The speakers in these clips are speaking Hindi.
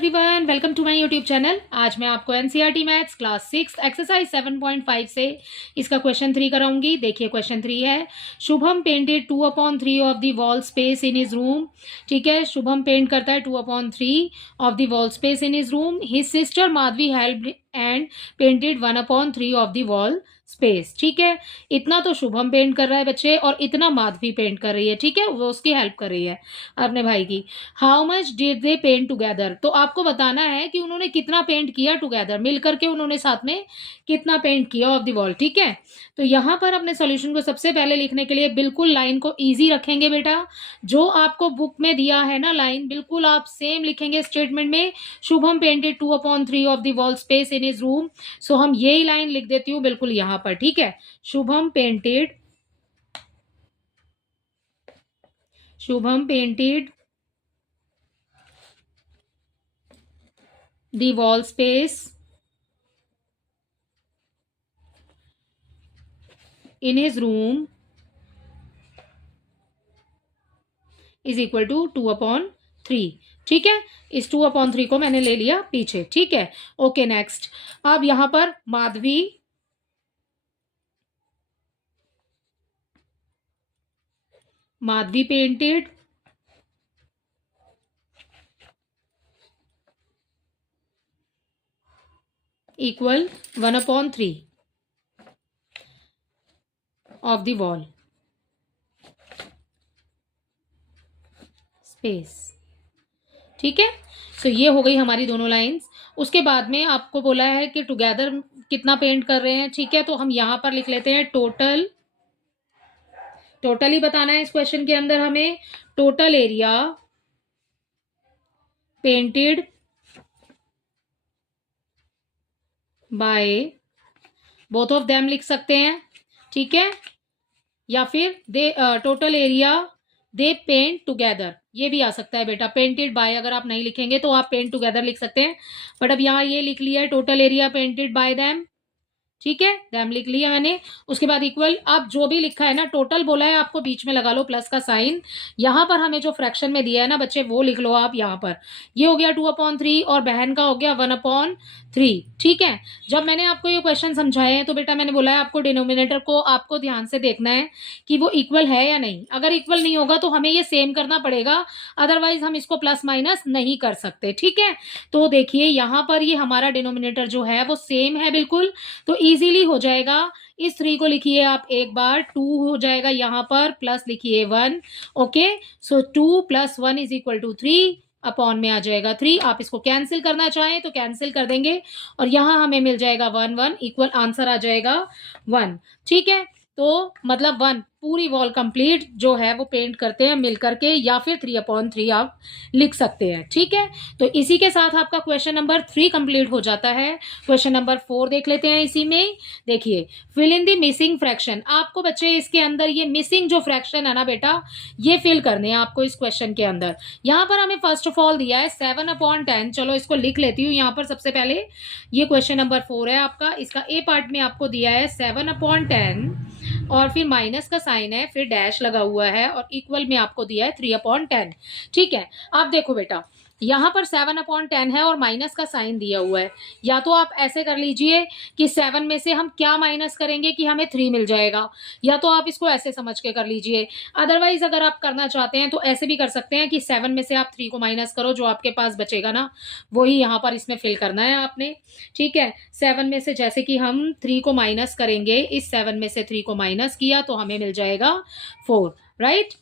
Everyone, welcome to my YouTube channel. आज मैं आपको एनसीईआरटी मैथ्स क्लास 6 एक्सरसाइज 7.5 से इसका क्वेश्चन 3 कराऊंगी। देखिए क्वेश्चन 3 है, Shubham painted 2/3 of the wall space in his room. ठीक है, शुभम पेंट करता है 2/3 of the wall space in his room. His sister Madhavi helped and painted 1/3 of the wall space. ठीक है, इतना तो शुभम पेंट कर रहा है बच्चे और इतना माधवी पेंट कर रही है। ठीक है, वो उसकी हेल्प कर रही है अपने भाई की। How much did they paint together, तो आपको बताना है कि उन्होंने कितना पेंट किया टुगेदर, मिलकर के उन्होंने साथ में कितना पेंट किया ऑफ द वॉल। ठीक है, तो यहां पर अपने सॉल्यूशन को सबसे पहले लिखने के लिए बिल्कुल लाइन को इजी रखेंगे बेटा। जो आपको बुक में दिया है ना लाइन, बिल्कुल आप सेम लिखेंगे स्टेटमेंट में। Shubham painted 2/3 of the wall space in his room. So हम यही लाइन लिख देती हूँ बिल्कुल यहां पर। ठीक है, Shubham painted the wall space in his room is equal to 2/3। ठीक है, इस 2/3 को मैंने ले लिया पीछे। ठीक है, ओके नेक्स्ट। अब यहां पर Madhavi painted equal 1/3 of the wall space. ठीक है, सो ये हो गई हमारी दोनों लाइंस। उसके बाद में आपको बोला है कि टुगेदर कितना पेंट कर रहे हैं। ठीक है, तो हम यहां पर लिख लेते हैं टोटल ही बताना है इस क्वेश्चन के अंदर हमें। Total area painted by both of them लिख सकते हैं। ठीक है, या फिर दे टोटल एरिया दे पेंट टुगेदर, ये भी आ सकता है बेटा। पेंटेड बाय अगर आप नहीं लिखेंगे तो आप पेंट टुगेदर लिख सकते हैं, बट अब यहाँ ये लिख लिया है total area painted bye them. ठीक है, डैम लिख लिया मैंने। उसके बाद इक्वल, आप जो भी लिखा है ना, टोटल बोला है आपको, बीच में लगा लो प्लस का साइन। यहां पर हमें जो फ्रैक्शन में दिया है ना बच्चे, वो लिख लो आप यहां पर। ये हो गया 2/3 और बहन का हो गया 1/3। ठीक है, जब मैंने आपको ये क्वेश्चन समझाए हैं तो बेटा मैंने बोला है आपको डिनोमिनेटर को आपको ध्यान से देखना है कि वो इक्वल है या नहीं। अगर इक्वल नहीं होगा तो हमें ये सेम करना पड़ेगा, अदरवाइज हम इसको प्लस माइनस नहीं कर सकते। ठीक है, तो देखिए यहां पर ये हमारा डिनोमिनेटर जो है वो सेम है बिल्कुल, तो इजीली हो जाएगा। इस 3 को लिखिए आप एक बार, 2 हो जाएगा यहां पर, प्लस लिखिए 1। ओके, सो 2 + 1 = 3, अपॉन में आ जाएगा 3। आप इसको कैंसिल करना चाहें तो कैंसिल कर देंगे और यहां हमें मिल जाएगा 1 1 इक्वल आंसर आ जाएगा 1। ठीक है, तो मतलब 1 पूरी वॉल कंप्लीट जो है वो पेंट करते हैं मिल करके, या फिर 3/3 आप लिख सकते हैं। ठीक है, तो इसी के साथ आपका क्वेश्चन नंबर 3 कंप्लीट हो जाता है। क्वेश्चन नंबर 4 देख लेते हैं इसी में। देखिए, fill in the missing fraction. आपको बच्चे इसके अंदर ये मिसिंग जो फ्रैक्शन है ना बेटा, ये फिल करने हैं आपको इस क्वेश्चन के अंदर। यहां पर हमें फर्स्ट ऑफ ऑल दिया है 7/10। चलो इसको लिख लेती हूँ यहाँ पर सबसे पहले। ये क्वेश्चन नंबर 4 है आपका, इसका ए पार्ट में आपको दिया है 7/10 और फिर माइनस का साइन है, फिर डैश लगा हुआ है और इक्वल में आपको दिया है 3/10। ठीक है, अब देखो बेटा, यहां पर 7/10 है और माइनस का साइन दिया हुआ है। या तो आप ऐसे कर लीजिए कि 7 में से हम क्या माइनस करेंगे कि हमें 3 मिल जाएगा, या तो आप इसको ऐसे समझ के कर लीजिए। अदरवाइज अगर आप करना चाहते हैं तो ऐसे भी कर सकते हैं कि 7 में से आप 3 को माइनस करो, जो आपके पास बचेगा ना वही यहाँ पर इसमें फिल करना है आपने। ठीक है, 7 में से जैसे कि हम 3 को माइनस करेंगे, इस 7 में से 3 को माइनस किया तो हमें मिल जाएगा 4, राइट।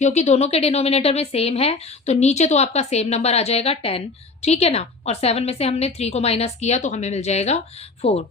क्योंकि दोनों के डिनोमिनेटर में सेम है तो नीचे तो आपका सेम नंबर आ जाएगा 10। ठीक है ना, और 7 में से हमने 3 को माइनस किया तो हमें मिल जाएगा 4।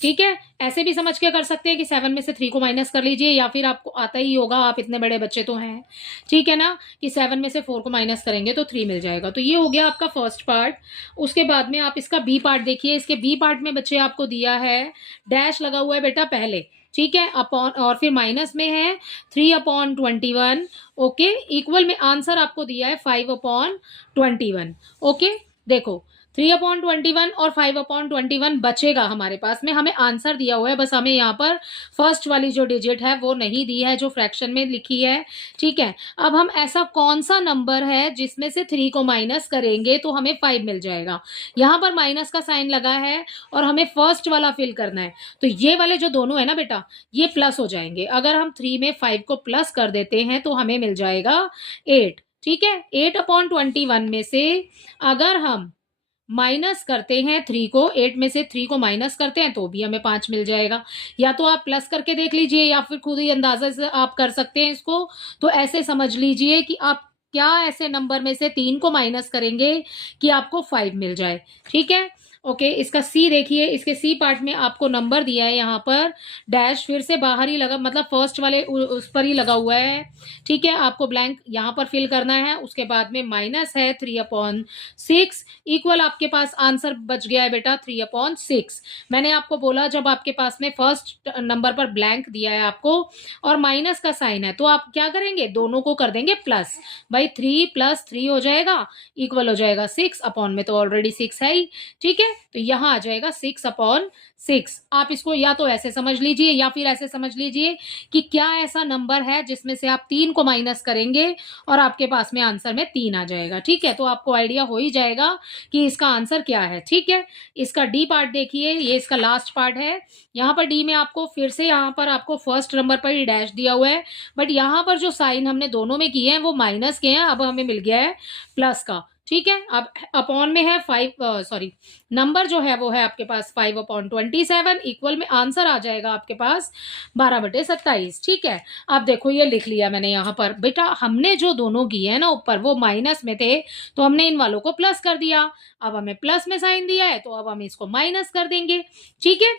ठीक है, ऐसे भी समझ के कर सकते हैं कि 7 में से 3 को माइनस कर लीजिए, या फिर आपको आता ही होगा, आप इतने बड़े बच्चे तो हैं। ठीक है ना, कि 7 में से 4 को माइनस करेंगे तो 3 मिल जाएगा। तो ये हो गया आपका फर्स्ट पार्ट। उसके बाद में आप इसका बी पार्ट देखिए। इसके बी पार्ट में बच्चे आपको दिया है, डैश लगा हुआ है बेटा पहले। ठीक है, अपॉन और फिर माइनस में है 3/21। ओके, इक्वल में आंसर आपको दिया है 5/21। ओके, देखो 3/21 और 5/21 बचेगा हमारे पास में। हमें आंसर दिया हुआ है, बस हमें यहाँ पर फर्स्ट वाली जो डिजिट है वो नहीं दी है, जो फ्रैक्शन में लिखी है। ठीक है, अब हम ऐसा कौन सा नंबर है जिसमें से 3 को माइनस करेंगे तो हमें 5 मिल जाएगा। यहाँ पर माइनस का साइन लगा है और हमें फर्स्ट वाला फिल करना है, तो ये वाले जो दोनों है ना बेटा, ये प्लस हो जाएंगे। अगर हम 3 में 5 को प्लस कर देते हैं तो हमें मिल जाएगा 8। ठीक है, 8/21 में से अगर हम माइनस करते हैं 3 को, 8 में से 3 को माइनस करते हैं तो भी हमें 5 मिल जाएगा। या तो आप प्लस करके देख लीजिए या फिर खुद ही अंदाजा से आप कर सकते हैं इसको। तो ऐसे समझ लीजिए कि आप क्या ऐसे नंबर में से 3 को माइनस करेंगे कि आपको 5 मिल जाए। ठीक है, ओके। इसका सी देखिए, इसके सी पार्ट में आपको नंबर दिया है यहाँ पर, डैश फिर से बाहर ही लगा, मतलब फर्स्ट वाले उस पर ही लगा हुआ है। ठीक है, आपको ब्लैंक यहाँ पर फिल करना है। उसके बाद में माइनस है 3/6 इक्वल आपके पास आंसर बच गया है बेटा 3/6। मैंने आपको बोला जब आपके पास में फर्स्ट नंबर पर ब्लैंक दिया है आपको और माइनस का साइन है तो आप क्या करेंगे, दोनों को कर देंगे प्लस। भाई 3 + 3 हो जाएगा, इक्वल हो जाएगा 6, अपॉन में तो ऑलरेडी 6 है ही। ठीक है, तो यहां आ जाएगा 6/6। आप इसको या तो ऐसे समझ लीजिए या फिर ऐसे समझ लीजिए कि क्या ऐसा नंबर है जिसमें से आप 3 को माइनस करेंगे और आपके पास में आंसर में 3 आ जाएगा। ठीक है, तो आपको आइडिया हो ही जाएगा कि इसका आंसर क्या है। ठीक है, इसका डी पार्ट देखिए, ये इसका लास्ट पार्ट है। यहाँ पर डी में आपको फिर से यहाँ पर आपको फर्स्ट नंबर पर ही डैश दिया हुआ है, बट यहाँ पर जो साइन हमने दोनों में किए हैं वो माइनस के हैं, अब हमें मिल गया है प्लस का। ठीक है, अब अपॉन में है 5, सॉरी, नंबर जो है वो है आपके पास 5/27, इक्वल में आंसर आ जाएगा आपके पास 12/27। ठीक है, अब देखो ये लिख लिया मैंने यहाँ पर। बेटा हमने जो दोनों किए हैं ना ऊपर वो माइनस में थे तो हमने इन वालों को प्लस कर दिया, अब हमें प्लस में साइन दिया है तो अब हम इसको माइनस कर देंगे। ठीक है,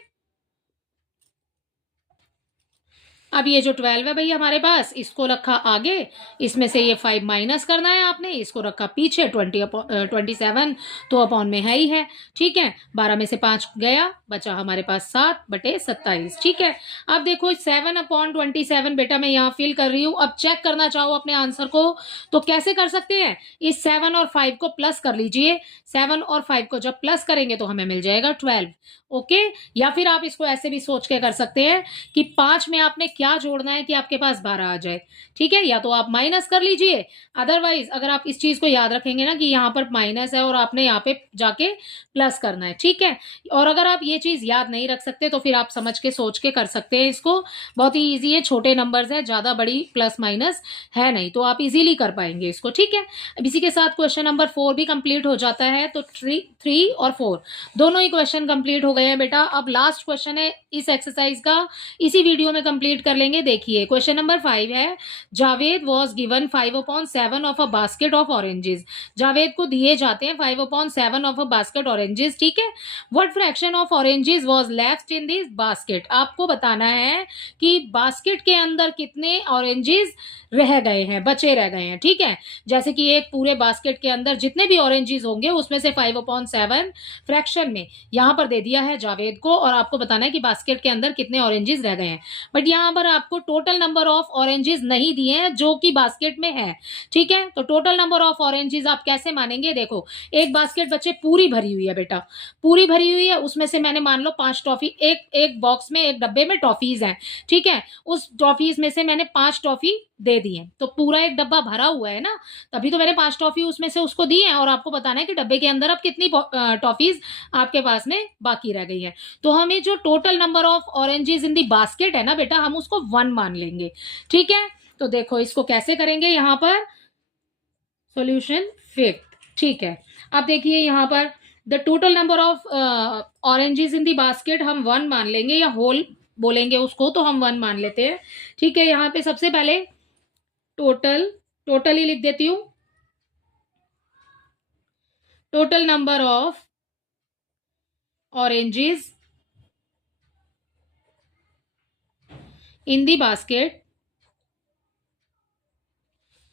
अब ये जो 12 है भैया हमारे पास, इसको रखा आगे, इसमें से ये 5 माइनस करना है आपने, इसको रखा पीछे, 27 तो अपॉन में है ही है। ठीक है, 12 में से 5 गया, बचा हमारे पास 7/27। ठीक है, अब देखो 7/27 बेटा मैं यहाँ फिल कर रही हूँ। अब चेक करना चाहो अपने आंसर को तो कैसे कर सकते हैं, इस 7 और 5 को प्लस कर लीजिए। 7 और 5 को जब प्लस करेंगे तो हमें मिल जाएगा 12। ओके, या फिर आप इसको ऐसे भी सोच के कर सकते हैं कि 5 में आपने क्या जोड़ना है कि आपके पास 12 आ जाए। ठीक है, या तो आप माइनस कर लीजिए, अदरवाइज अगर आप इस चीज को याद रखेंगे ना कि यहाँ पर माइनस है और आपने यहाँ पे जाके प्लस करना है। ठीक है, और अगर आप ये चीज याद नहीं रख सकते तो फिर आप समझ के सोच के कर सकते हैं इसको, बहुत ही ईजी है, छोटे नंबर्स है, ज्यादा बड़ी प्लस माइनस है नहीं, तो आप इजीली कर पाएंगे इसको। ठीक है, अब इसी के साथ क्वेश्चन नंबर 4 भी कंप्लीट हो जाता है, तो 3 और 4 दोनों ही क्वेश्चन कंप्लीट हो गए हैं बेटा। अब लास्ट क्वेश्चन है इस एक्सरसाइज का, इसी वीडियो में कंप्लीट कर लेंगे। देखिए क्वेश्चन नंबर 5 है, Javed was given 5/7 of a basket of oranges. Javed को दिए जाते हैं 5/7 ऑफ अ बास्केट ऑरेंजेस। ठीक है, what fraction of oranges was left in this basket. आपको बताना है कि बास्केट के अंदर कितने ऑरेंजेस रह गए हैं, बचे रह गए हैं। ठीक है, जैसे कि एक पूरे बास्केट के अंदर जितने भी ऑरेंजेस होंगे उसमें से 5/7 फ्रैक्शन में यहाँ पर दे दिया है जावेद को, और आपको बताना है कि बास्केट के अंदर कितने ऑरेंजेस रह गए हैं। बट यहाँ पर आपको टोटल नंबर ऑफ ऑरेंजेस नहीं दिए हैं जो कि बास्केट में है। ठीक है, तो टोटल नंबर ऑफ ऑरेंजेस आप कैसे मानेंगे, देखो एक बास्केट बच्चे पूरी भरी हुई है बेटा, पूरी भरी हुई है, उसमें से मैंने मान लो 5 टॉफी, एक एक बॉक्स में, एक डब्बे में टॉफीज हैं। ठीक है, उस टॉफीज में से मैंने 5 टॉफी दे दी है, तो पूरा एक डब्बा भरा हुआ है ना, तभी तो मैंने 5 टॉफी उसमें से उसको दी है, और आपको बताना है कि डब्बे के अंदर अब कितनी टॉफीज आपके पास में बाकी रह गई है। तो हमें जो total number of oranges in the basket है ना बेटा, हम उसको 1 मान लेंगे। ठीक है, तो देखो इसको कैसे करेंगे, यहाँ पर सॉल्यूशन 5। ठीक है, अब देखिए यहाँ पर the total number of oranges in the basket हम 1 मान लेंगे, या होल बोलेंगे उसको, तो हम 1 मान लेते हैं। ठीक है, यहाँ पे सबसे पहले टोटल, टोटल ही लिख देती हूं, total number of oranges in the basket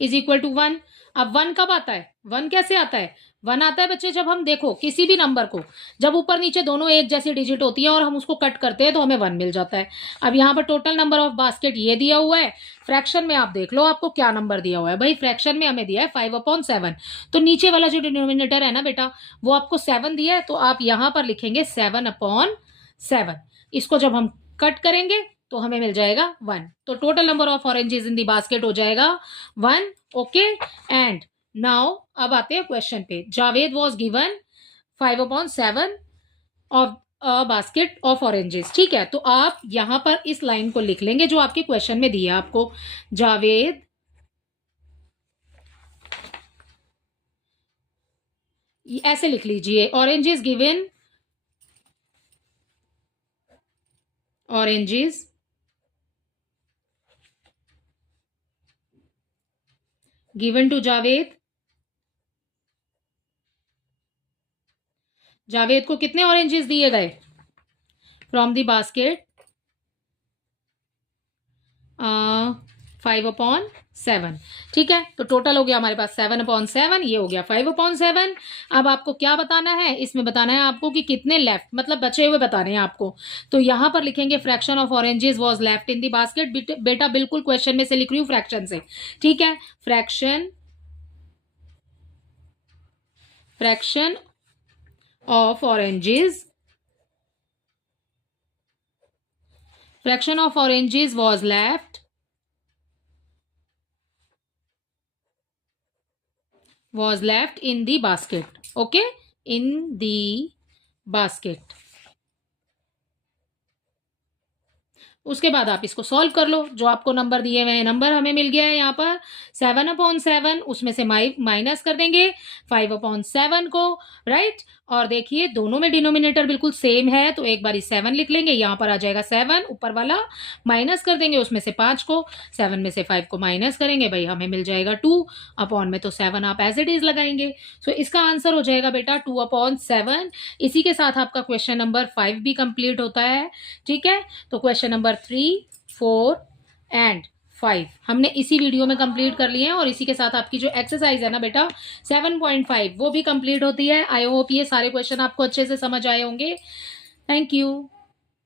is equal to 1। अब 1 कब आता है, 1 कैसे आता है, 1 आता है बच्चे जब हम देखो किसी भी नंबर को, जब ऊपर नीचे दोनों एक जैसी डिजिट होती है और हम उसको कट करते हैं तो हमें 1 मिल जाता है। अब यहाँ पर टोटल नंबर ऑफ बास्केट ये दिया हुआ है, फ्रैक्शन में आप देख लो आपको क्या नंबर दिया हुआ है। भाई फ्रैक्शन में हमें दिया है 5/7, तो नीचे वाला जो डिनोमिनेटर है ना बेटा वो आपको 7 दिया है, तो आप यहाँ पर लिखेंगे 7/7। इसको जब हम कट करेंगे तो हमें मिल जाएगा 1। तो total number of oranges in the basket हो जाएगा 1। ओके, एंड नाउ अब आते हैं क्वेश्चन पे। Javed was given 5/7 of a basket of oranges. ठीक है, तो आप यहां पर इस लाइन को लिख लेंगे जो आपके क्वेश्चन में दिया आपको। जावेद ऐसे लिख लीजिए, oranges given, oranges given to Javed. Javed को कितने ऑरेंजेस दिए गए फ्रॉम द बास्केट, 5/7। ठीक है, तो टोटल हो गया हमारे पास 7/7, ये हो गया 5/7। अब आपको क्या बताना है, इसमें बताना है आपको कि कितने लेफ्ट, मतलब बचे हुए बताने हैं आपको। तो यहां पर लिखेंगे fraction of oranges was left in the basket. बेटा बिल्कुल क्वेश्चन में से लिख रही हूँ फ्रैक्शन से। ठीक है, fraction of oranges, fraction of oranges was left in the basket. Okay, in the basket. उसके बाद आप इसको सॉल्व कर लो, जो आपको नंबर दिए हुए हैं, नंबर हमें मिल गया है यहाँ पर 7/7, उसमें से माइनस कर देंगे 5/7 को, राइट। और देखिए दोनों में डिनोमिनेटर बिल्कुल सेम है, तो एक बारी 7 लिख लेंगे, यहाँ पर आ जाएगा 7 ऊपर वाला, माइनस कर देंगे उसमें से 5 को, 7 में से 5 को माइनस करेंगे, भाई हमें मिल जाएगा 2 अपॉन में, तो 7 आप एज इट इज लगाएंगे। सो इसका आंसर हो जाएगा बेटा 2/7। इसी के साथ आपका क्वेश्चन नंबर 5 भी कंप्लीट होता है। ठीक है, तो क्वेश्चन नंबर 3, 4 एंड 5 हमने इसी वीडियो में कंप्लीट कर लिए हैं, और इसी के साथ आपकी जो एक्सरसाइज है ना बेटा 7.5 वो भी कंप्लीट होती है। आई होप ये सारे क्वेश्चन आपको अच्छे से समझ आए होंगे। Thank you.